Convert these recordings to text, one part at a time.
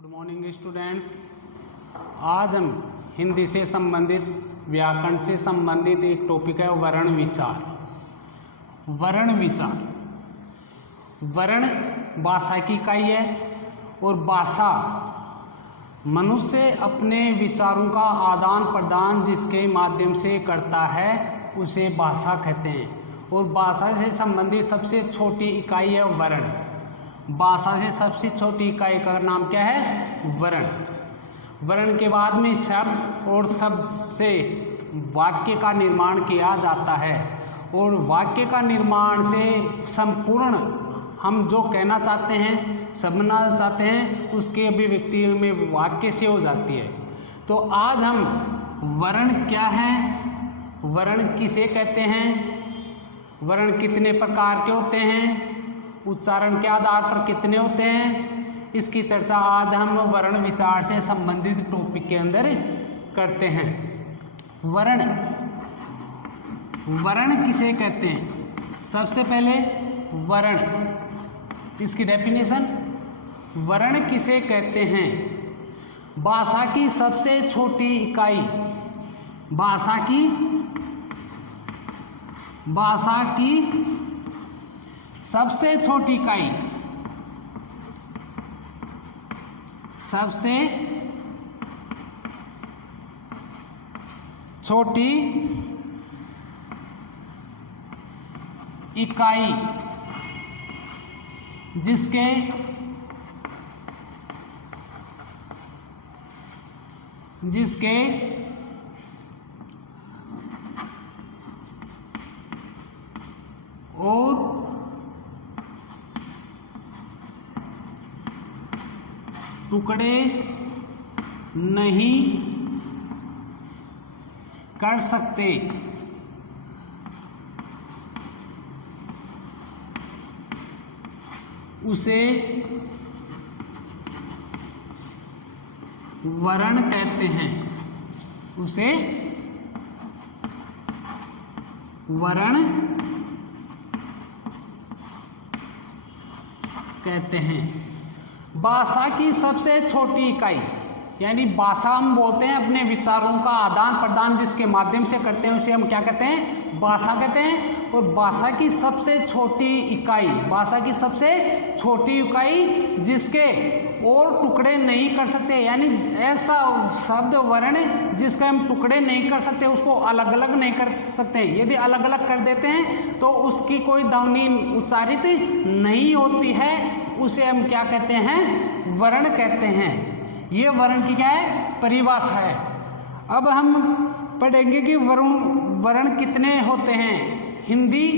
Good morning students. आज हम हिंदी से संबंधित व्याकरण से संबंधित एक टॉपिक है वर्ण विचार। वर्ण विचार, वर्ण भाषा की इकाई है और भाषा मनुष्य अपने विचारों का आदान प्रदान जिसके माध्यम से करता है उसे भाषा कहते हैं। और भाषा से संबंधित सबसे छोटी इकाई है वर्ण। भाषा से सबसे छोटी इकाई का नाम क्या है? वर्ण। वर्ण के बाद में शब्द और शब्द से वाक्य का निर्माण किया जाता है और वाक्य का निर्माण से संपूर्ण हम जो कहना चाहते हैं, समझना चाहते हैं, उसकी अभिव्यक्ति में वाक्य से हो जाती है। तो आज हम वर्ण क्या है, वर्ण किसे कहते हैं, वर्ण कितने प्रकार के होते हैं, उच्चारण के आधार पर कितने होते हैं, इसकी चर्चा आज हम वर्ण विचार से संबंधित टॉपिक के अंदर करते हैं। वर्ण, वर्ण किसे कहते हैं? सबसे पहले वर्ण, इसकी डेफिनेशन, वर्ण किसे कहते हैं? भाषा की सबसे छोटी इकाई, भाषा की सबसे छोटी इकाई, सबसे छोटी इकाई जिसके और टुकड़े नहीं कर सकते, उसे वर्ण कहते हैं। उसे वर्ण कहते हैं। भाषा की सबसे छोटी इकाई, यानी भाषा हम बोलते हैं अपने विचारों का आदान प्रदान जिसके माध्यम से करते हैं उसे हम क्या कहते हैं? भाषा कहते हैं। और भाषा की सबसे छोटी इकाई, भाषा की सबसे छोटी इकाई जिसके और टुकड़े नहीं कर सकते, यानी ऐसा शब्द वर्ण जिसके हम टुकड़े नहीं कर सकते, उसको अलग अलग नहीं कर सकते। यदि अलग अलग कर देते हैं तो उसकी कोई ध्वनि उच्चारित नहीं होती है, उसे हम क्या कहते हैं? वर्ण कहते हैं। ये वर्ण की क्या है? परिभाषा है। अब हम पढ़ेंगे कि वर्ण कितने होते हैं। हिंदी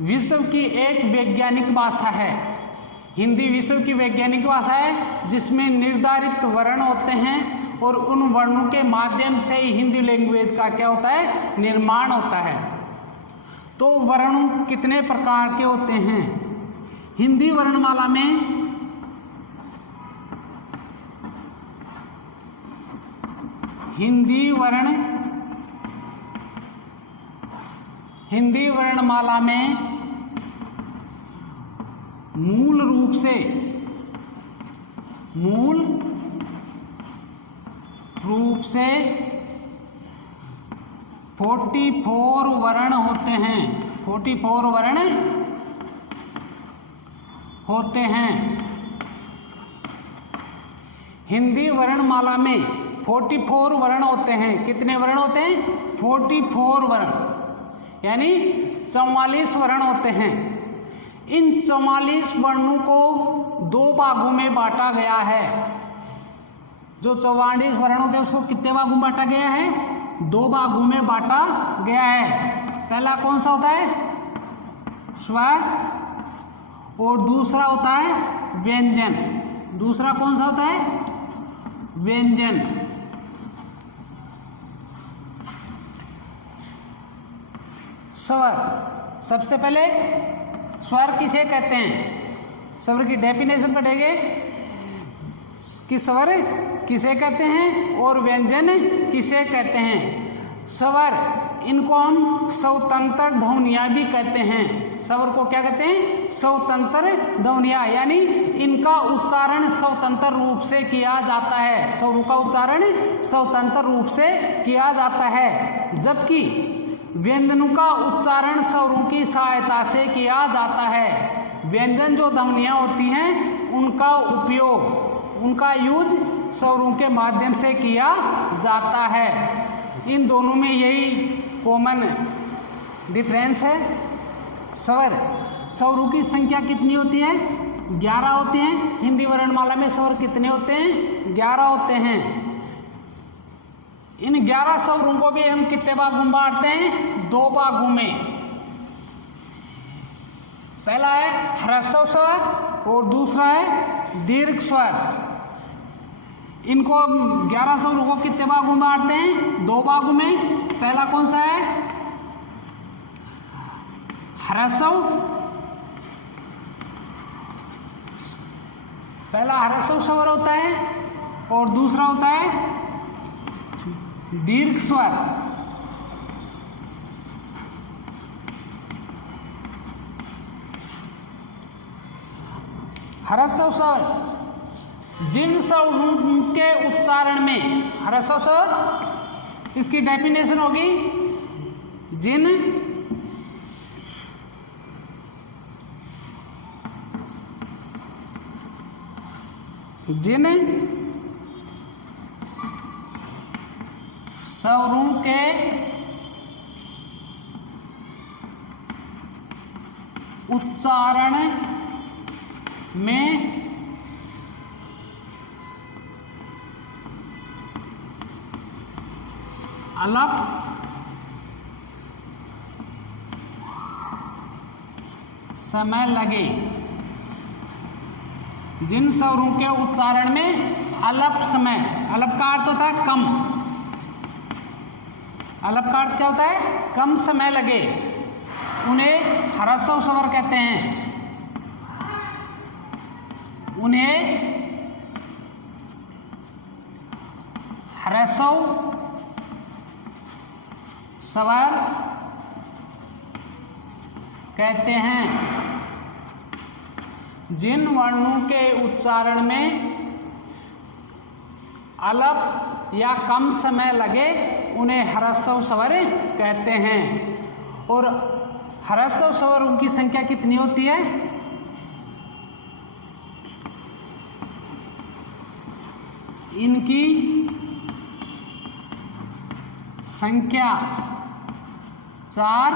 विश्व की एक वैज्ञानिक भाषा है। हिंदी विश्व की वैज्ञानिक भाषा है जिसमें निर्धारित वर्ण होते हैं और उन वर्णों के माध्यम से ही हिंदी लैंग्वेज का क्या होता है? निर्माण होता है। तो वर्ण कितने प्रकार के होते हैं? हिंदी वर्णमाला में हिंदी वर्णमाला में मूल रूप से 44 वर्ण होते हैं। 44 वर्ण होते हैं। हिंदी वर्णमाला में 44 वर्ण होते हैं। कितने वर्ण होते हैं? 44 वर्ण, यानी 44 वर्ण होते हैं। इन 44 वर्णों को 2 भागों में बांटा गया है। जो 44 वर्ण होते हैं उसको कितने भागों में बांटा गया है? 2 भागों में बांटा गया है। पहला कौन सा होता है? स्वर, और दूसरा होता है व्यंजन। दूसरा कौन सा होता है? व्यंजन। स्वर, सबसे पहले स्वर किसे कहते हैं? स्वर की डेफिनेशन पढ़ेंगे कि स्वर किसे कहते हैं और व्यंजन किसे कहते हैं। स्वर इनको हम स्वतंत्र ध्वनियाँ भी कहते हैं। स्वर को क्या कहते हैं? स्वतंत्र ध्वनियाँ, यानी इनका उच्चारण स्वतंत्र रूप से किया जाता है। स्वरों का उच्चारण स्वतंत्र रूप से किया जाता है, जबकि व्यंजनों का उच्चारण स्वरों की सहायता से किया जाता है। व्यंजन जो ध्वनियाँ होती हैं उनका उपयोग, उनका यूज स्वरों के माध्यम से किया जाता है। इन दोनों में यही कॉमन डिफरेंस है। स्वरों की संख्या कितनी होती है? 11 होती हैं। हिंदी वर्णमाला में स्वर कितने होते हैं? 11 होते हैं। इन 11 स्वरों को भी हम कितने भागों में बांटते हैं? 2 भागों में। पहला है ह्रस्व स्वर और दूसरा है दीर्घ स्वर। इनको 11 स्वरों को कितने भागों में बांटते हैं? 2 भागों में। पहला कौन सा है? ह्रस्व। पहला ह्रस्व स्वर होता है और दूसरा होता है दीर्घ स्वर। ह्रस्व स्वर जिन स्वरों के उच्चारण में, ह्रस्व स्वर इसकी डेफिनेशन होगी जिन स्वरों के उच्चारण में अलप समय लगे। जिन स्वरों के उच्चारण में अलप समय, अलप का अर्थ होता है कम, अलप का अर्थ क्या होता है? कम समय लगे, उन्हें ह्रस्व स्वर कहते हैं। उन्हें ह्रस्व स्वर कहते हैं। जिन वर्णों के उच्चारण में अलप या कम समय लगे उन्हें ह्रस्व स्वर कहते हैं। और ह्रस्व स्वरों की संख्या कितनी होती है? इनकी संख्या 4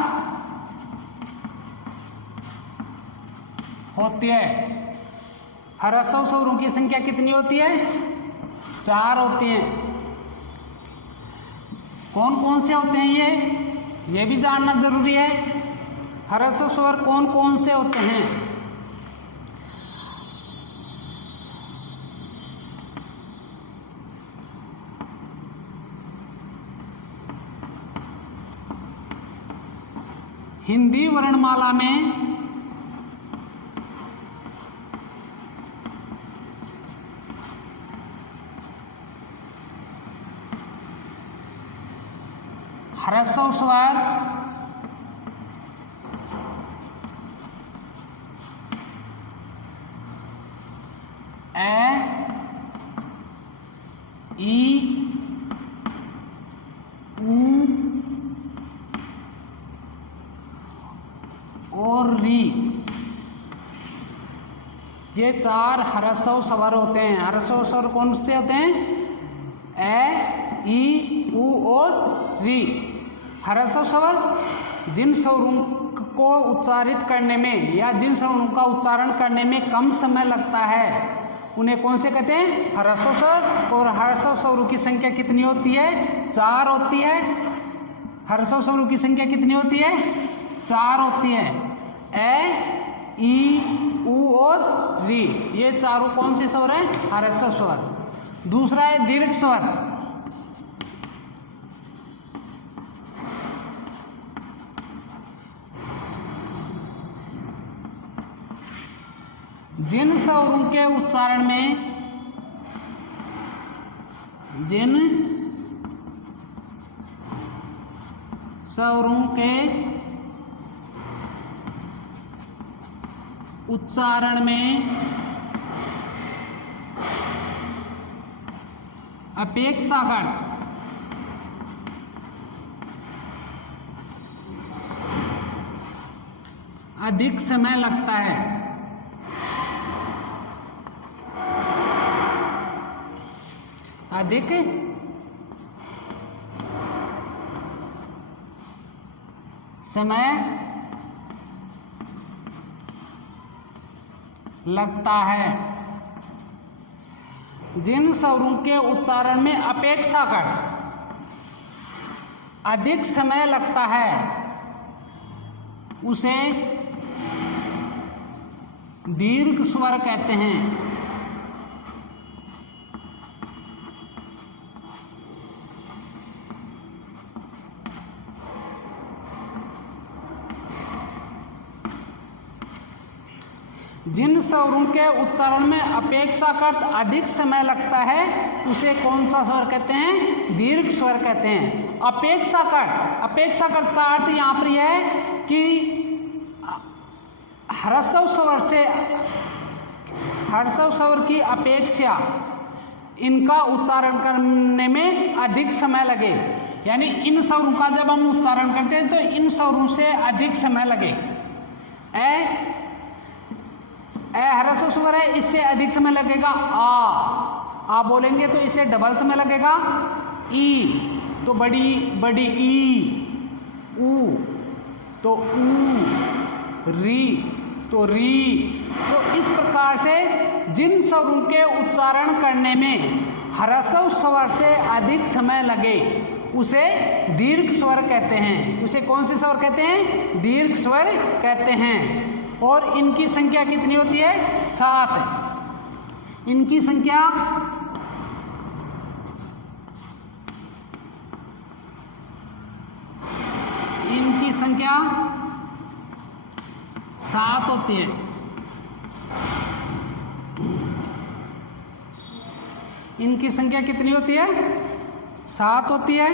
होती है। ह्रस्व स्वरों की संख्या कितनी होती है? 4 होती हैं। कौन कौन से होते हैं ये भी जानना जरूरी है। ह्रस्व स्वर कौन कौन से होते हैं? हिंदी वर्णमाला में ह्रस्व स्वर ए, ई, ऊ और री, ये 4 ह्रस्व स्वर होते हैं। ह्रस्व स्वर कौन से होते हैं? ए, ई, ऊ और री। ह्रस्व स्वर जिन स्वरों को उच्चारित करने में या जिन स्वरों का उच्चारण करने में कम समय लगता है उन्हें कौन से कहते हैं? ह्रस्व स्वर। और ह्रस्व स्वरों की संख्या कितनी होती है? 4 होती है। ह्रस्व स्वरों की संख्या कितनी होती है? 4 होती है। ए, ई, ऊ और री, ये चारों कौन से स्वर हैं? ह्रस्व स्वर। दूसरा है दीर्घ स्वर। जिन स्वरों के उच्चारण में स्वरों के उच्चारण में अपेक्षाकृत अधिक समय लगता है। अधिक समय लगता है। जिन स्वरों के उच्चारण में अपेक्षाकृत अधिक समय लगता है उसे दीर्घ स्वर कहते हैं। जिन स्वरों के उच्चारण में अपेक्षाकृत अधिक समय लगता है उसे कौन सा स्वर कहते हैं? दीर्घ स्वर कहते हैं। अपेक्षाकृत का अर्थ यहाँ पर यह है कि ह्रस्व स्वर की अपेक्षा इनका उच्चारण करने में अधिक समय लगे, यानी इन स्वरों का जब हम उच्चारण करते हैं तो इन स्वरों से अधिक समय लगे। ए ह्रस्व स्वर है, इससे अधिक समय लगेगा। आ बोलेंगे तो इससे डबल समय लगेगा। ई तो बड़ी ई, ऊ तो ऊ, री तो री। तो इस प्रकार से जिन स्वरों के उच्चारण करने में ह्रस्व स्वर से अधिक समय लगे उसे दीर्घ स्वर कहते हैं। उसे कौन से स्वर कहते हैं? दीर्घ स्वर कहते हैं। और इनकी संख्या कितनी होती है? 7। इनकी संख्या इनकी संख्या 7 होती है। इनकी संख्या कितनी होती है? 7 होती है।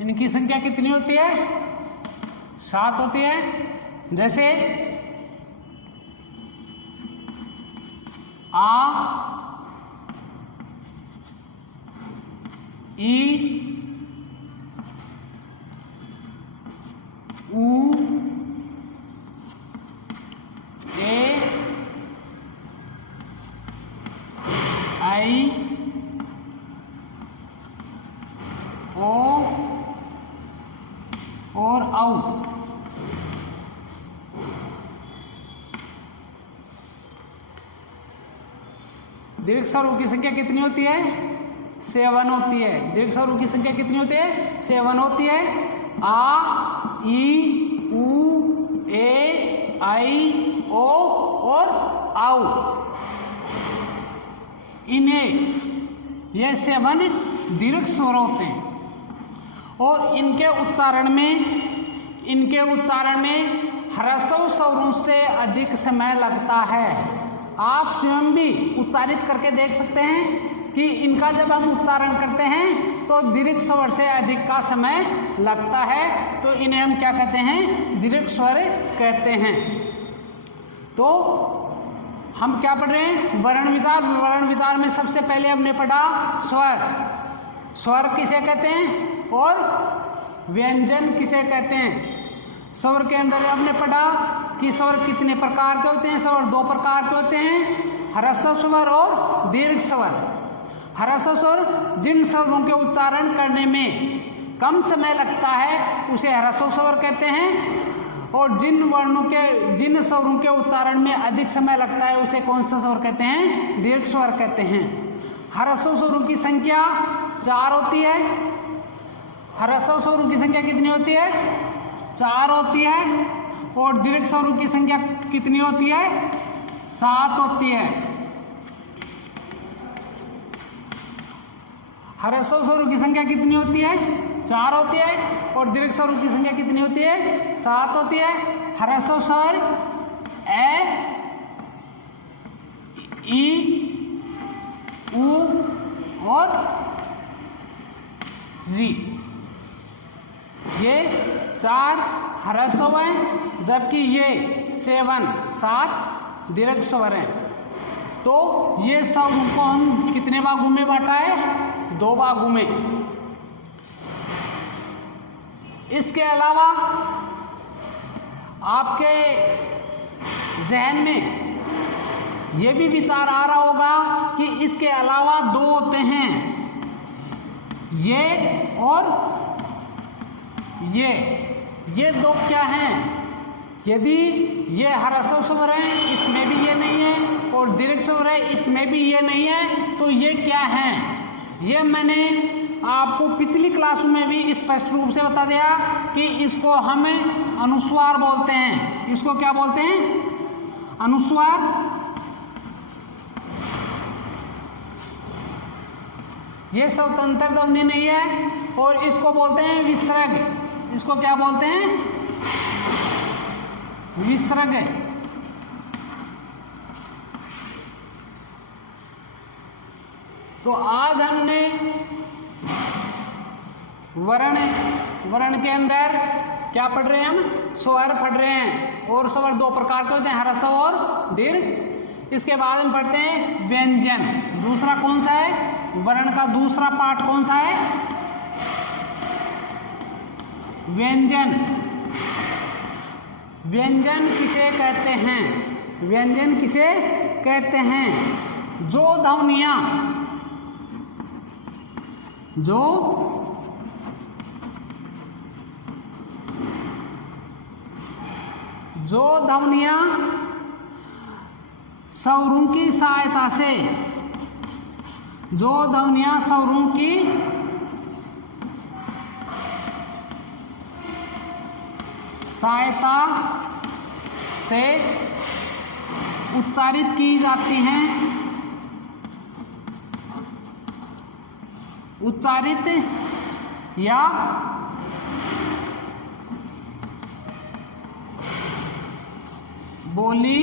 इनकी संख्या कितनी होती है? 7 होती है। जैसे आ, ई, ऊ, ए, आई, ओ और औ। दीर्घ स्वरों की संख्या कितनी होती है? 7 होती है। दीर्घ स्वरों की संख्या कितनी होती है? 7 होती है। आ, ई, ऊ, ए, आई, ओ और औ। इन्हें ये 7 दीर्घ स्वर होते हैं और इनके उच्चारण में ह्रस्व स्वरों से अधिक समय लगता है। आप स्वयं भी उच्चारित करके देख सकते हैं कि इनका जब हम उच्चारण करते हैं तो दीर्घ स्वर से अधिक का समय लगता है, तो इन्हें हम क्या कहते हैं? दीर्घ स्वर कहते हैं। तो हम क्या पढ़ रहे हैं? वर्ण विचार। वर्ण विचार में सबसे पहले हमने पढ़ा स्वर। स्वर किसे कहते हैं और व्यंजन किसे कहते हैं? स्वर के अंदर हमने पढ़ा कि स्वर कितने प्रकार के होते हैं। स्वर 2 प्रकार के होते हैं, ह्रस्व स्वर और दीर्घ स्वर। ह्रस्व स्वर जिन स्वरों के उच्चारण करने में कम समय लगता है उसे ह्रस्व स्वर कहते हैं, और जिन स्वरों के उच्चारण में अधिक समय लगता है उसे कौन सा स्वर कहते हैं? दीर्घ स्वर कहते हैं। ह्रस्व स्वरों की संख्या 4 होती है। ह्रस्व स्वरों की संख्या कितनी होती है? 4 होती है। और दीर्घ स्वरों की संख्या कितनी होती है? 7 होती है। ह्रस्व स्वरों की संख्या कितनी होती है? 4 होती है। और दीर्घ स्वरों की संख्या कितनी होती है? 7 होती है। ह्रस्व स्वर ए, ई, उ और री, ये 4 ह्रस्व हैं, जबकि ये 7 दीर्घ स्वर हैं। तो ये सब को हम कितने भागों में बांटा है? 2 भागों में। इसके अलावा आपके जहन में ये भी विचार आ रहा होगा कि इसके अलावा 2 होते हैं, ये और ये 2 क्या हैं? यदि ये ह्रस्व स्वर है, इसमें भी ये नहीं है, और दीर्घ स्वर है, इसमें भी ये नहीं है, तो ये क्या हैं? ये मैंने आपको पिछली क्लास में भी स्पष्ट रूप से बता दिया कि इसको हम अनुस्वार बोलते हैं। इसको क्या बोलते हैं? अनुस्वार। ये स्वतंत्र ध्वनि नहीं है, और इसको बोलते हैं विसर्ग। इसको क्या बोलते हैं? विसर्ग। तो आज हमने वर्ण के अंदर क्या पढ़ रहे हैं? हम स्वर पढ़ रहे हैं, और स्वर 2 प्रकार के होते हैं, ह्रस्व और दीर्घ। इसके बाद हम पढ़ते हैं व्यंजन। दूसरा कौन सा है? वर्ण का दूसरा पार्ट कौन सा है? व्यंजन। व्यंजन किसे कहते हैं? व्यंजन किसे कहते हैं? जो ध्वनियां स्वरों की सहायता से, जो ध्वनियां स्वरों की सहायता से उच्चारित की जाती हैं, उच्चारित या बोली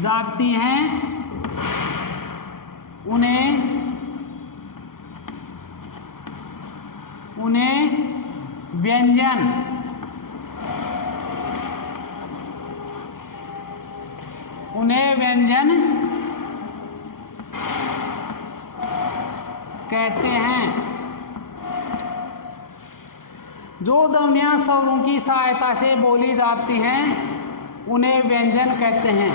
जाती हैं, उन्हें व्यंजन कहते हैं। जो ध्वनियां स्वरों की सहायता से बोली जाती हैं, उन्हें व्यंजन कहते हैं।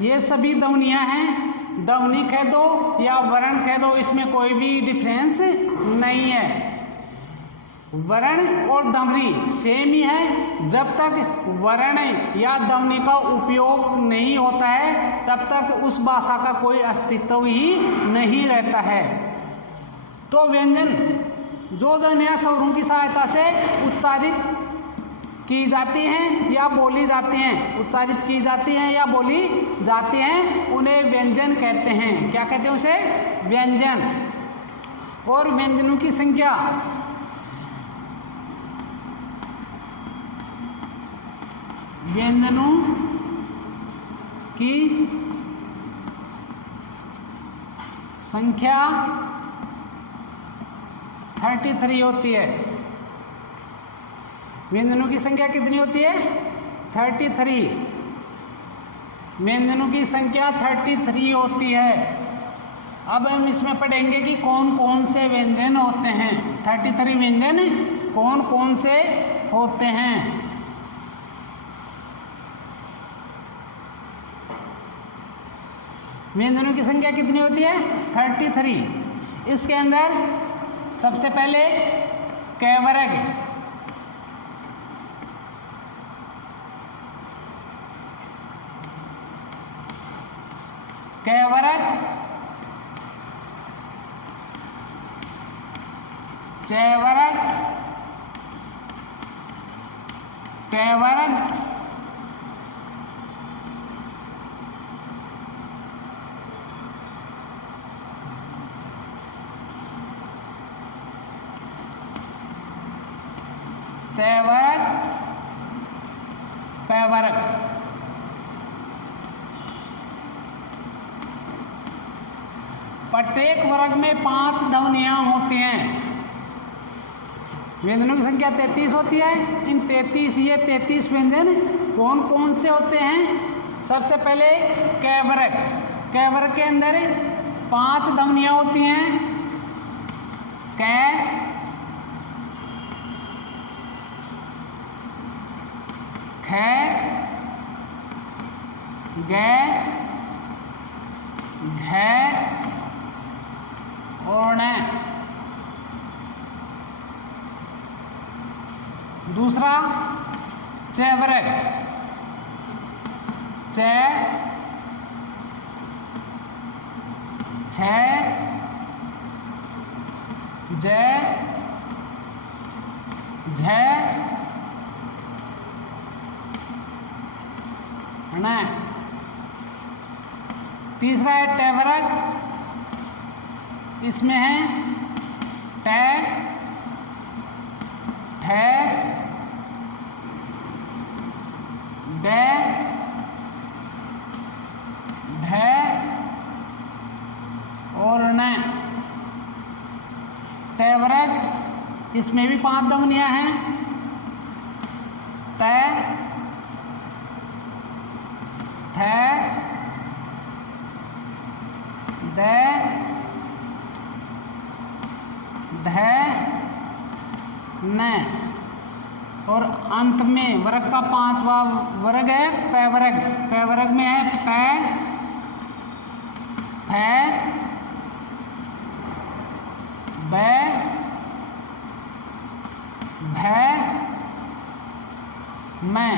ये सभी ध्वनियां हैं, ध्वनि कह दो या वर्ण कह दो, इसमें कोई भी डिफरेंस नहीं है। वर्ण और ध्वनि सेम ही है। जब तक वर्ण या ध्वनि का उपयोग नहीं होता है, तब तक उस भाषा का कोई अस्तित्व ही नहीं रहता है। तो व्यंजन जो ध्वनियां स्वरों की सहायता से उच्चारित की जाती हैं या बोली जाती हैं, उच्चारित की जाती हैं या बोली जाती हैं, उन्हें व्यंजन कहते हैं। क्या कहते हैं उसे? व्यंजन। और व्यंजनों की संख्या व्यंजनों की संख्या 33 होती है। व्यंजनों की संख्या कितनी होती है? 33। व्यंजनों की संख्या 33 होती है। अब हम इसमें पढ़ेंगे कि कौन कौन से व्यंजन होते हैं। 33 व्यंजन कौन कौन से होते हैं? व्यंजनों की संख्या कितनी होती है? 33। इसके अंदर सबसे पहले क वर्ग, क वर्ग, च वर्ग, टैवर्ग, तैवर्ग, पैवर्ग। प्रत्येक वर्ग में 5 ध्वनियां होती हैं। व्यंजनों की संख्या 33 होती है। इन 33 व्यंजन कौन कौन से होते हैं? सबसे पहले कैवर्ग। कैवर्ग के अंदर 5 ध्वनियां होती हैं। कै, ख, ग, घ और ण। दूसरा चैवर्ग, च, छ, ज, झ, ण। तीसरा है टैवर्ग। इसमें है ट, ठ, ड, ढ और ण। टैवर्ग, इसमें भी 5 ध्वनियां हैं। त, थ, द, ध, न। और अंत में वर्ग का 5वां वर्ग है पैवर्ग। पैवर्ग में है पै, फै, बै, भै, मैं।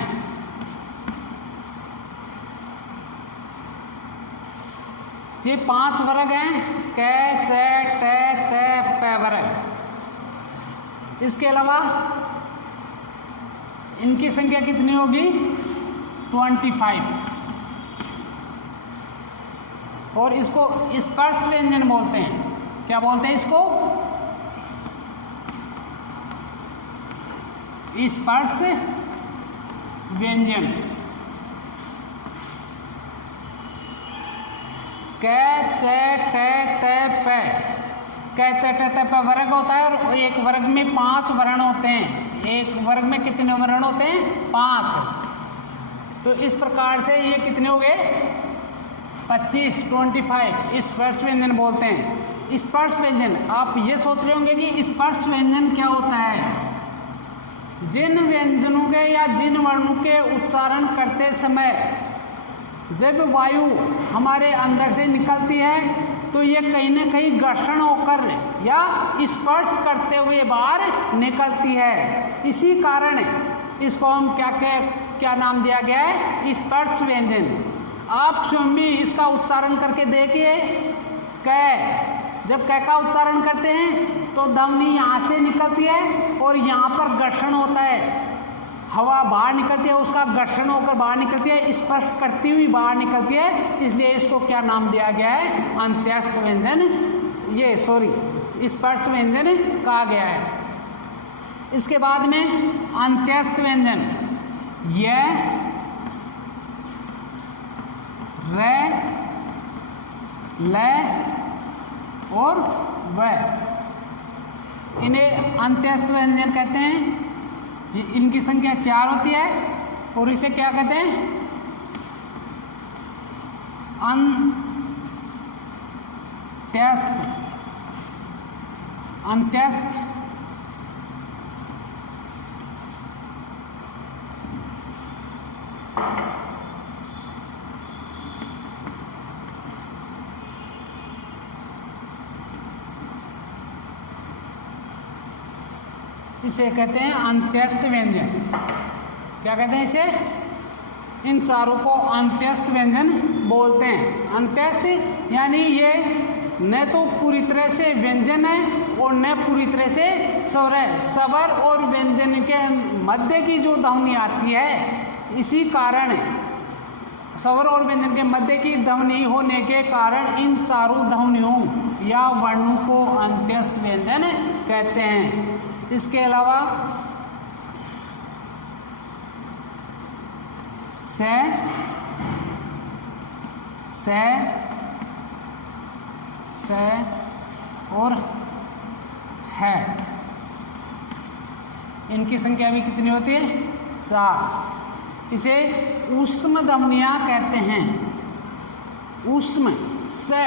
ये 5 वर्ग हैं, कै, च, ट, त, पै वर्ग। इसके अलावा इनकी संख्या कितनी होगी? 25। और इसको स्पर्श व्यंजन बोलते हैं। क्या बोलते हैं इसको? स्पर्श व्यंजन। कै, च, ट, त, प। कै, च, ट, त, प वर्ग होता है और एक वर्ग में 5 वर्ण होते हैं। एक वर्ग में कितने वर्ण होते हैं? 5। तो इस प्रकार से ये कितने हो गए? 25 स्पर्श व्यंजन बोलते हैं। स्पर्श व्यंजन, आप ये सोच रहे होंगे कि स्पर्श व्यंजन क्या होता है? जिन व्यंजनों के या जिन वर्णों के उच्चारण करते समय जब वायु हमारे अंदर से निकलती है तो ये कहीं ना कहीं घर्षण होकर या स्पर्श करते हुए बाहर निकलती है। इसी कारण इसको हम क्या नाम दिया गया है? स्पर्श व्यंजन। आप स्वयं भी इसका उच्चारण करके देखिए। कै, जब कै का उच्चारण करते हैं तो ध्वनि यहाँ से निकलती है और यहाँ पर घर्षण होता है। हवा बाहर निकलती है, उसका घर्षण होकर बाहर निकलती है, स्पर्श करती हुई बाहर निकलती है। इसलिए इसको क्या नाम दिया गया है? अंत्यस्थ व्यंजन, स्पर्श व्यंजन कहा गया है। इसके बाद में अंत्यस्थ व्यंजन य, र, ल और व, इन्हें अंत्यस्थ व्यंजन कहते हैं। इनकी संख्या 4 होती है और इसे क्या कहते हैं? अंत्यस्थ। इसे कहते हैं अंत्यस्थ व्यंजन। क्या कहते हैं इसे? इन चारों को अंत्यस्थ व्यंजन बोलते हैं। अंत्यस्थ यानी ये न तो पूरी तरह से व्यंजन है और न पूरी तरह से स्वर है। स्वर और व्यंजन के मध्य की जो ध्वनि आती है, इसी कारण स्वर और व्यंजन के मध्य की ध्वनि होने के कारण इन चारों ध्वनियों या वर्णों को अंत्यस्थ व्यंजन कहते हैं। इसके अलावा से और है, इनकी संख्या भी कितनी होती है? 4। इसे ऊष्म ध्वनियां कहते हैं। ऊष्म से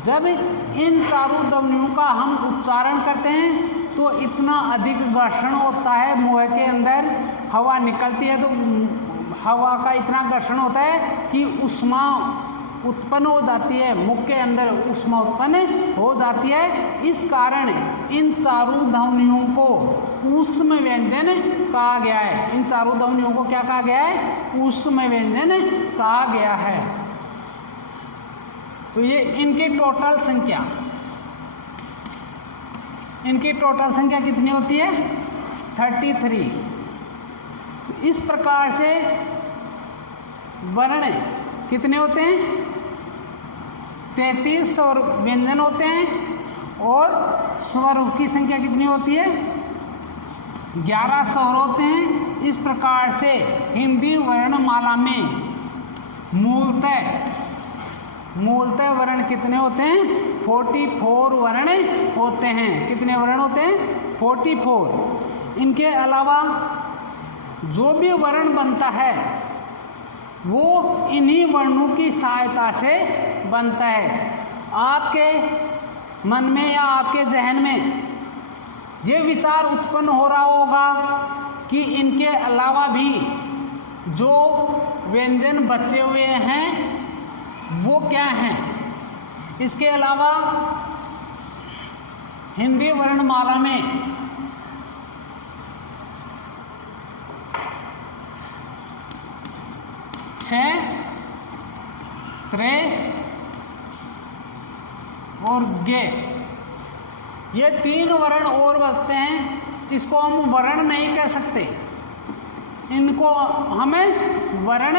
जब इन चारों ध्वनियों का हम उच्चारण करते हैं तो इतना अधिक घर्षण होता है, मुंह के अंदर हवा निकलती है तो हवा का इतना घर्षण होता है कि ऊष्मा उत्पन्न हो जाती है, मुख के अंदर ऊष्मा उत्पन्न हो जाती है। इस कारण इन चारों ध्वनियों को ऊष्म व्यंजन कहा गया है। इन चारों ध्वनियों को क्या कहा गया है? ऊष्म व्यंजन कहा गया है। तो ये इनकी टोटल संख्या कितनी होती है? 33। इस प्रकार से वर्ण कितने होते हैं? 33 स्वर व्यंजन होते हैं और स्वरों की संख्या कितनी होती है? 11 स्वर होते हैं। इस प्रकार से हिंदी वर्णमाला में मूलतः वर्ण कितने होते हैं? 44 वर्ण होते हैं। कितने वर्ण होते हैं? 44। इनके अलावा जो भी वर्ण बनता है वो इन्हीं वर्णों की सहायता से बनता है। आपके मन में या आपके जहन में ये विचार उत्पन्न हो रहा होगा कि इनके अलावा भी जो व्यंजन बचे हुए हैं वो क्या हैं। इसके अलावा हिंदी वर्णमाला में छ, त्रे और गे, ये 3 वर्ण और बचते हैं। इसको हम वर्ण नहीं कह सकते, इनको हमें वर्ण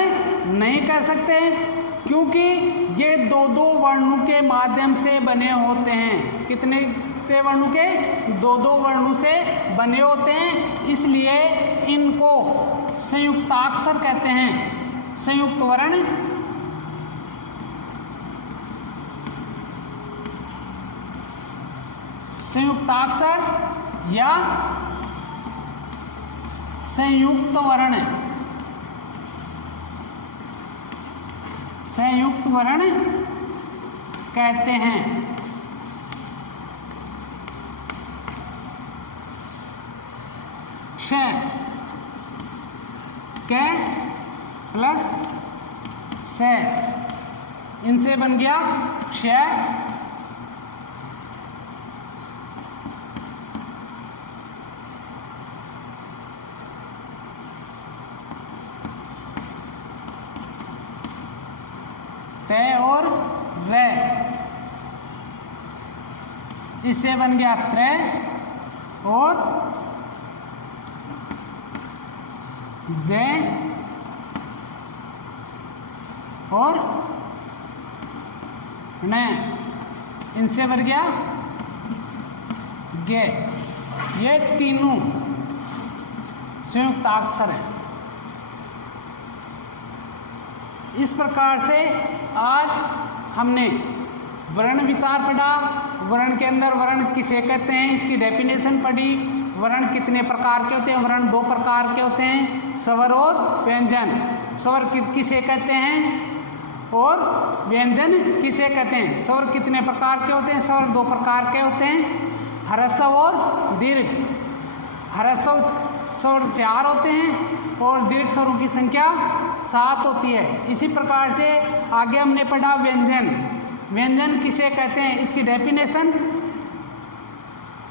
नहीं कह सकते क्योंकि ये 2-2 वर्णों के माध्यम से बने होते हैं। कितने वर्णों के? 2-2 वर्णों से बने होते हैं, इसलिए इनको संयुक्ताक्षर कहते हैं। संयुक्त वर्ण संयुक्ताक्षर या संयुक्त वर्ण कहते हैं। क्ष, क प्लस से, इनसे बन गया क्ष, तय और रे, इससे बन गया त्रय और जय और न, इनसे बन गया गे। ये तीनों संयुक्ताक्षर है। इस प्रकार से आज हमने वर्ण विचार पढ़ा, वर्ण के अंदर वर्ण किसे कहते हैं इसकी डेफिनेशन पढ़ी, वर्ण कितने प्रकार के होते हैं, वर्ण 2 प्रकार के होते हैं, स्वर और व्यंजन। स्वर किसे कहते हैं और व्यंजन किसे कहते हैं। स्वर कितने प्रकार के होते हैं? स्वर 2 प्रकार के होते हैं, ह्रस्व और दीर्घ। ह्रस्व स्वर 4 होते हैं और दीर्घ स्वरों की संख्या 7 होती है। इसी प्रकार से आगे हमने पढ़ा व्यंजन। व्यंजन किसे कहते हैं इसकी डेफिनेशन,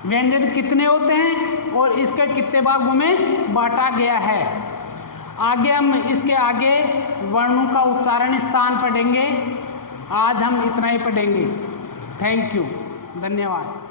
व्यंजन कितने होते हैं और इसके कितने भागों में बांटा गया है। आगे हम इसके आगे वर्णों का उच्चारण स्थान पढ़ेंगे। आज हम इतना ही पढ़ेंगे। थैंक यू, धन्यवाद।